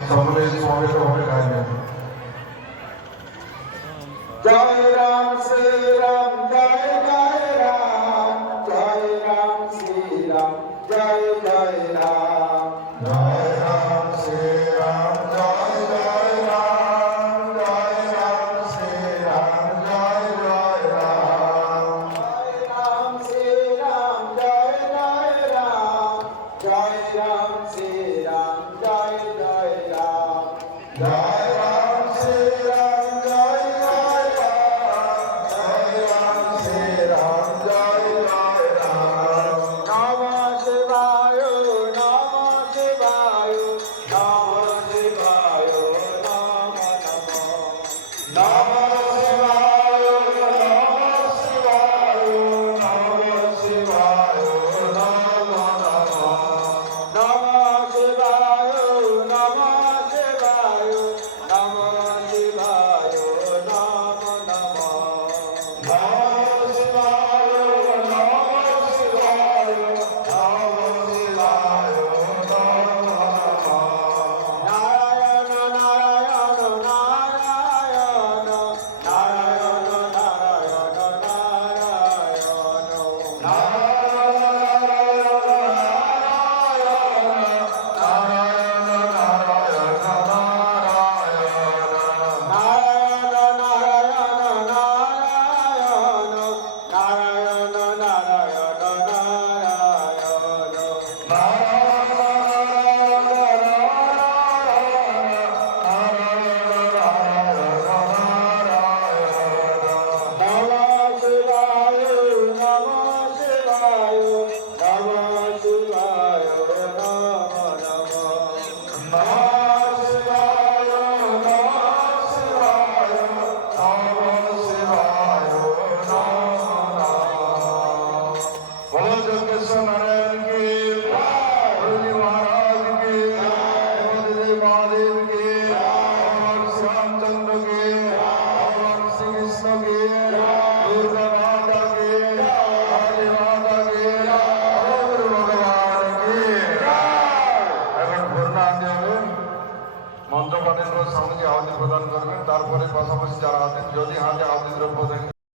সকলে সমবেত হবে গাইবেন। জয় রাম শ্রী রাম জয় জয় রাম, জয় রাম শ্রী রাম জয় জয় রাম, জয় রাম শ্রী রাম জয় জয় রাম, জয় রাম শ্রী রাম জয় জয় রাম, জয় রাম শ্রী রাম জয় জয় রাম, জয় রাম শ্রী রাম জয় জয় রাম, জয় রাম শ্রী রাম জয় জয় রাম, জয় রাম শ্রী রাম জয় জয় রাম। নমঃ শিবায় নমঃ শিবায় নমঃ শিবায় নমঃ নমঃ নমঃ শিবায় নমঃ শিবায় নমঃ শিবায় নমঃ নমঃ। নমঃ শিবায় নমঃ শিবায় নমঃ শিবায় নমঃ নমঃ নমঃ শিবায় নমঃ শিবায় নমঃ শিবায় নমঃ নমঃ। নারায়ণ নারায়ণ নারায়ণ নারায়ণ নারায়ণ নারায়ণ নারায়ণ নারায়ণ নারায়ণ নারায়ণ নারায়ণ নারায়ণ নমঃ শিবায় নমঃ শিবায় নমঃ শিবায় নমঃ নমঃ नारायण की गुरुजी महाराज की महादेव की श्री रामचंद्र की श्री कृष्ण की दुर्गा माता की काली माता की गुरु भगवान की। এখন ঘূর্ণা আনতে হবে, মন্ত্র পাঠের পর স্বামীজি আহুতি প্রদান করবেন, তারপরে পাশাপাশি যারা আছেন যদি হাতে আহুতি দ্রব্য দেন